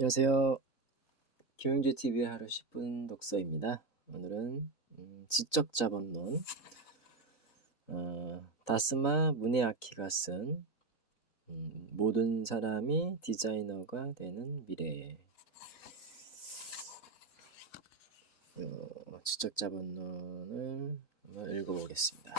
안녕하세요. 김영재 TV의 하루 10분 독서입니다. 오늘은 지적 자본론, 다스마 무네아키가 쓴 모든 사람이 디자이너가 되는 미래. 지적 자본론을 한번 읽어보겠습니다.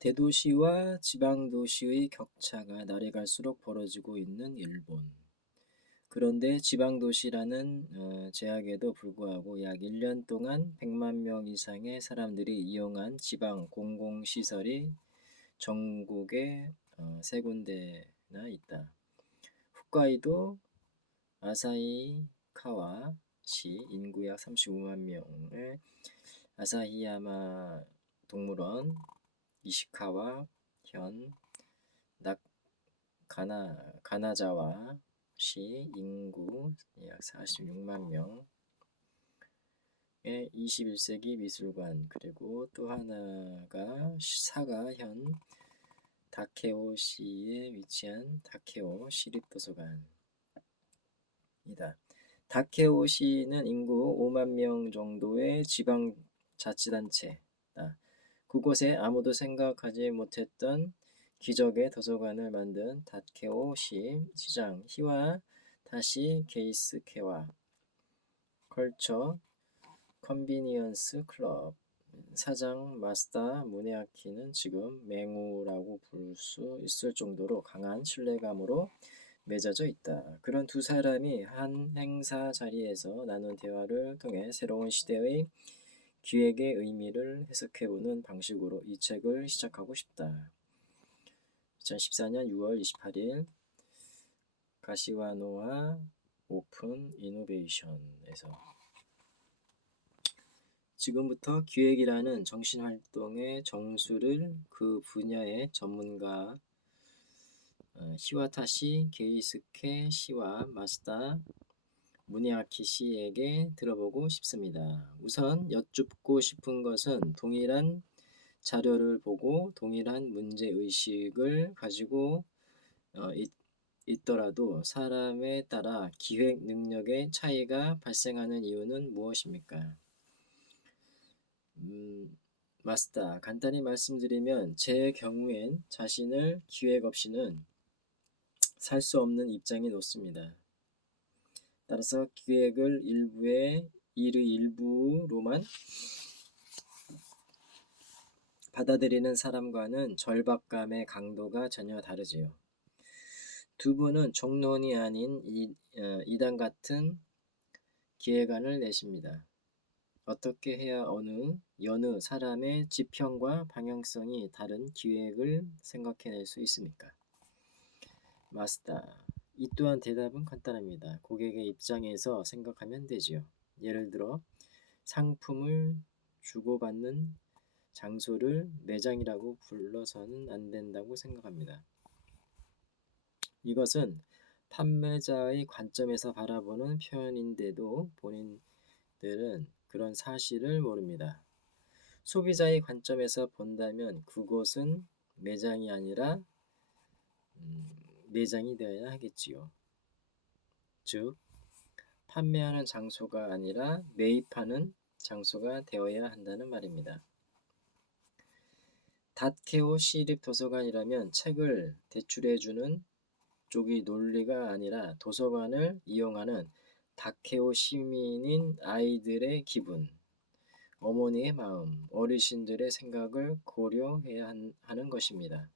대도시와 지방도시의 격차가 날이 갈수록 벌어지고 있는 일본. 그런데 지방도시라는 제약에도 불구하고 약 1년 동안 100만 명 이상의 사람들이 이용한 지방 공공시설이 전국에 3군데나 있다. 홋카이도 아사히카와시 인구 약 35만 명의 아사히야마 동물원, 이시카와 현 가나자와시 인구 약 46만 명의 21세기 미술관, 그리고 또 하나가 사가현 다케오시에 위치한 다케오 시립도서관이다. 다케오시는 인구 5만 명 정도의 지방자치단체다. 그곳에 아무도 생각하지 못했던 기적의 도서관을 만든 다케오시 시장 히와 타시 게이스케와 컬처 컨비니언스 클럽 사장 마스다 무네아키는 지금 맹우라고 부를 수 있을 정도로 강한 신뢰감으로 맺어져 있다. 그런 두 사람이 한 행사 자리에서 나눈 대화를 통해 새로운 시대의 기획의 의미를 해석해보는 방식으로 이 책을 시작하고 싶다. 2014년 6월 28일 가시와노와 오픈 이노베이션에서 지금부터 기획이라는 정신활동의 정수를 그 분야의 전문가 히와타시 게이스케 씨와 마스다 무네아키 씨에게 들어보고 싶습니다. 우선 여쭙고 싶은 것은 동일한 자료를 보고 동일한 문제의식을 가지고 있더라도 사람에 따라 기획 능력의 차이가 발생하는 이유는 무엇입니까? 마스터, 간단히 말씀드리면 제 경우엔 자신을 기획 없이는 살 수 없는 입장에 놓습니다. 따라서 기획을 일의 일부로만 받아들이는 사람과는 절박감의 강도가 전혀 다르지요. 두 분은 종론이 아닌 이단 같은 기획안을 내십니다. 어떻게 해야 여느 사람의 지평과 방향성이 다른 기획을 생각해낼 수 있습니까? 마스터, 이 또한 대답은 간단합니다. 고객의 입장에서 생각하면 되지요. 예를 들어 상품을 주고받는 장소를 매장이라고 불러서는 안 된다고 생각합니다. 이것은 판매자의 관점에서 바라보는 표현인데도 본인들은 그런 사실을 모릅니다. 소비자의 관점에서 본다면 그곳은 매장이 아니라 매장이 되어야 하겠지요. 즉, 판매하는 장소가 아니라 매입하는 장소가 되어야 한다는 말입니다. 다케오 시립도서관이라면 책을 대출해주는 쪽이 논리가 아니라 도서관을 이용하는 다케오 시민인 아이들의 기분, 어머니의 마음, 어르신들의 생각을 고려해야 하는 것입니다.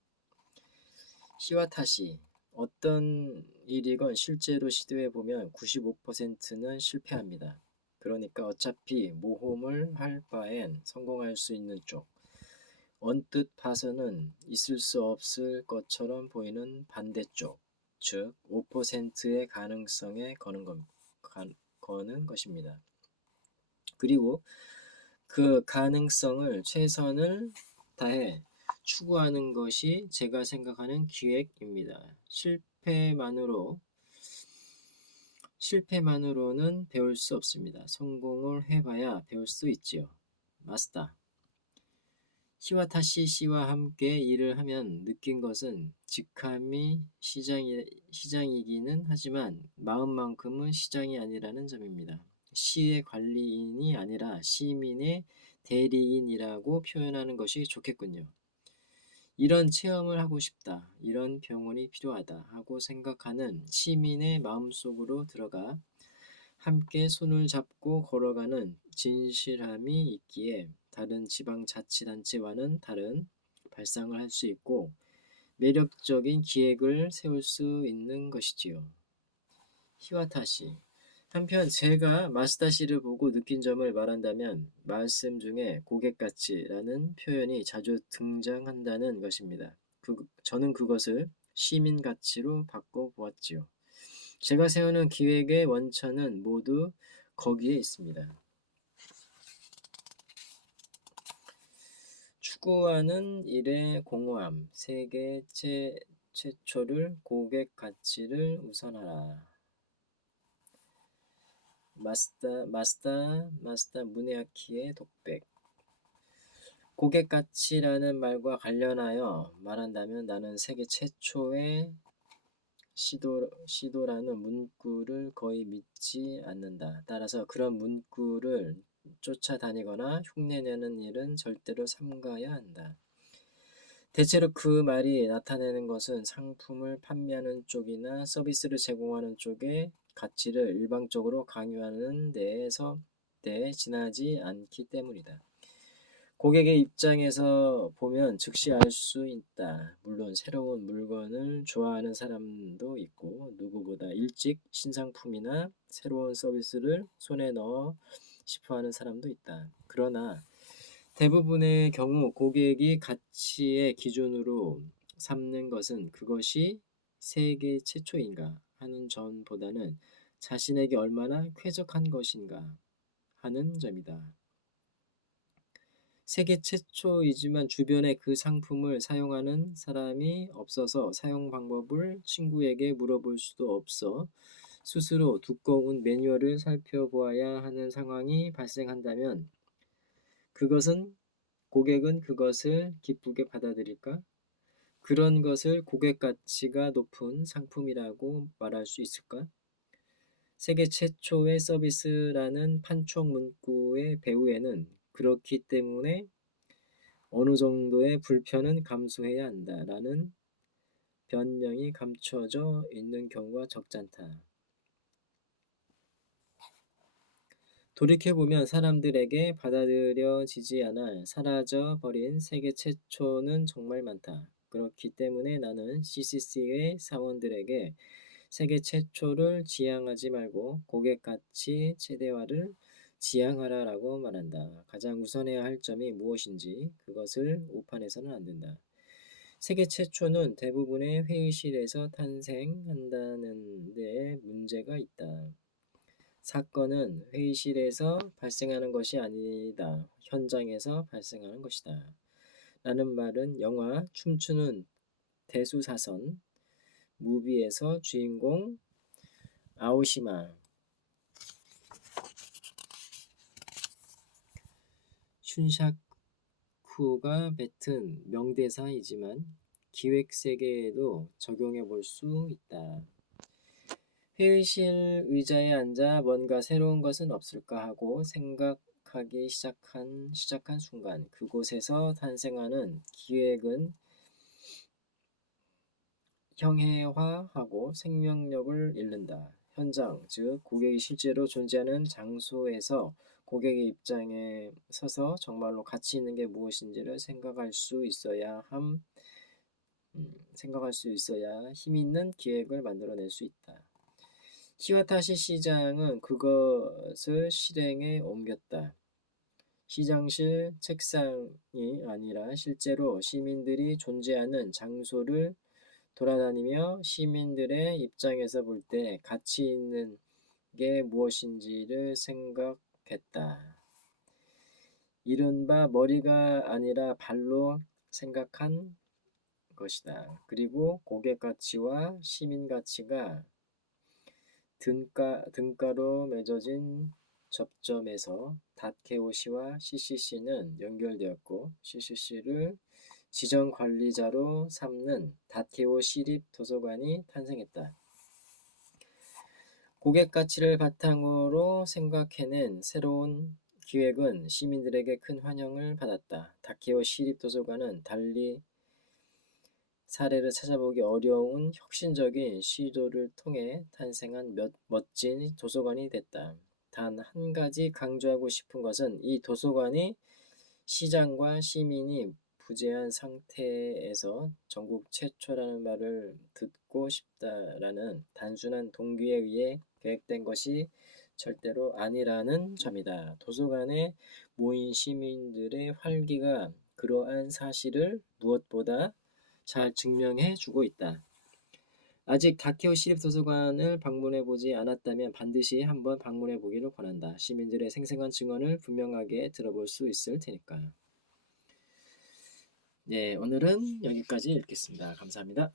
히와타시, 어떤 일이건 실제로 시도해보면 95%는 실패합니다. 그러니까 어차피 모험을 할 바엔 성공할 수 있는 쪽, 언뜻 봐서는 있을 수 없을 것처럼 보이는 반대쪽, 즉 5%의 가능성에 거는 것입니다. 그리고 그 가능성을 최선을 다해 추구하는 것이 제가 생각하는 기획입니다. 실패만으로는 배울 수 없습니다. 성공을 해봐야 배울 수 있지요. 마스터 히와타시 씨와 함께 일을 하면 느낀 것은 직함이 시장이기는 하지만 마음만큼은 시장이 아니라는 점입니다. 시의 관리인이 아니라 시민의 대리인이라고 표현하는 것이 좋겠군요. 이런 체험을 하고 싶다, 이런 병원이 필요하다 하고 생각하는 시민의 마음속으로 들어가 함께 손을 잡고 걸어가는 진실함이 있기에 다른 지방자치단체와는 다른 발상을 할 수 있고 매력적인 기획을 세울 수 있는 것이지요. 히와타시 한편 제가 마스다시를 보고 느낀 점을 말한다면 말씀 중에 고객가치라는 표현이 자주 등장한다는 것입니다. 저는 그것을 시민가치로 바꿔보았지요. 제가 세우는 기획의 원천은 모두 거기에 있습니다. 추구하는 일의 공허함, 세계 최초를 고객 가치를 우선하라. 마스다 무네아키의 독백. 고객 가치라는 말과 관련하여 말한다면 나는 세계 최초의 시도라는 문구를 거의 믿지 않는다. 따라서 그런 문구를 쫓아다니거나 흉내내는 일은 절대로 삼가야 한다. 대체로 그 말이 나타내는 것은 상품을 판매하는 쪽이나 서비스를 제공하는 쪽의 가치를 일방적으로 강요하는 데에 지나지 않기 때문이다. 고객의 입장에서 보면 즉시 알 수 있다. 물론 새로운 물건을 좋아하는 사람도 있고 누구보다 일찍 신상품이나 새로운 서비스를 손에 넣어 싶어하는 사람도 있다. 그러나 대부분의 경우 고객이 가치의 기준으로 삼는 것은 그것이 세계 최초인가 하는 점보다는 자신에게 얼마나 쾌적한 것인가 하는 점이다. 세계 최초이지만 주변에 그 상품을 사용하는 사람이 없어서 사용 방법을 친구에게 물어볼 수도 없어 스스로 두꺼운 매뉴얼을 살펴보아야 하는 상황이 발생한다면 고객은 그것을 기쁘게 받아들일까? 그런 것을 고객 가치가 높은 상품이라고 말할 수 있을까? 세계 최초의 서비스라는 판촉 문구의 배후에는 그렇기 때문에 어느 정도의 불편은 감수해야 한다라는 변명이 감춰져 있는 경우가 적잖다. 돌이켜보면 사람들에게 받아들여지지 않아 사라져버린 세계 최초는 정말 많다. 그렇기 때문에 나는 CCC의 사원들에게 세계 최초를 지향하지 말고 고객 가치 최대화를 지향하라라고 말한다. 가장 우선해야 할 점이 무엇인지 그것을 오판해서는 안 된다. 세계 최초는 대부분의 회의실에서 탄생한다는 데 문제가 있다. 사건은 회의실에서 발생하는 것이 아니다. 현장에서 발생하는 것이다. 라는 말은 영화 춤추는 대수사선 무비에서 주인공 아오시마 슌샤쿠가 뱉은 명대사이지만 기획세계에도 적용해 볼 수 있다. 회의실 의자에 앉아 뭔가 새로운 것은 없을까 하고 생각하기 시작한 순간 그곳에서 탄생하는 기획은 형해화하고 생명력을 잃는다. 현장, 즉 고객이 실제로 존재하는 장소에서 고객의 입장에 서서 정말로 가치 있는 게 무엇인지를 생각할 수 있어야 힘 있는 기획을 만들어낼 수 있다. 히와타시 시장은 그것을 실행에 옮겼다. 시장실 책상이 아니라 실제로 시민들이 존재하는 장소를 돌아다니며 시민들의 입장에서 볼 때 가치 있는 게 무엇인지를 생각했다. 이른바 머리가 아니라 발로 생각한 것이다. 그리고 고객 가치와 시민 가치가 등가로 맺어진 접점에서 닷케오시와 CCC는 연결되었고 CCC를 지정관리자로 삼는 닷케오 시립도서관이 탄생했다. 고객 가치를 바탕으로 생각해낸 새로운 기획은 시민들에게 큰 환영을 받았다. 닷케오 시립도서관은 달리 사례를 찾아보기 어려운 혁신적인 시도를 통해 탄생한 멋진 도서관이 됐다. 단 한 가지 강조하고 싶은 것은 이 도서관이 시장과 시민이 부재한 상태에서 전국 최초라는 말을 듣고 싶다라는 단순한 동기에 의해 계획된 것이 절대로 아니라는 점이다. 도서관에 모인 시민들의 활기가 그러한 사실을 무엇보다 잘 증명해 주고 있다. 아직 다케오 시립도서관을 방문해 보지 않았다면 반드시 한번 방문해 보기를 권한다. 시민들의 생생한 증언을 분명하게 들어볼 수 있을 테니까요. 네, 오늘은 여기까지 읽겠습니다. 감사합니다.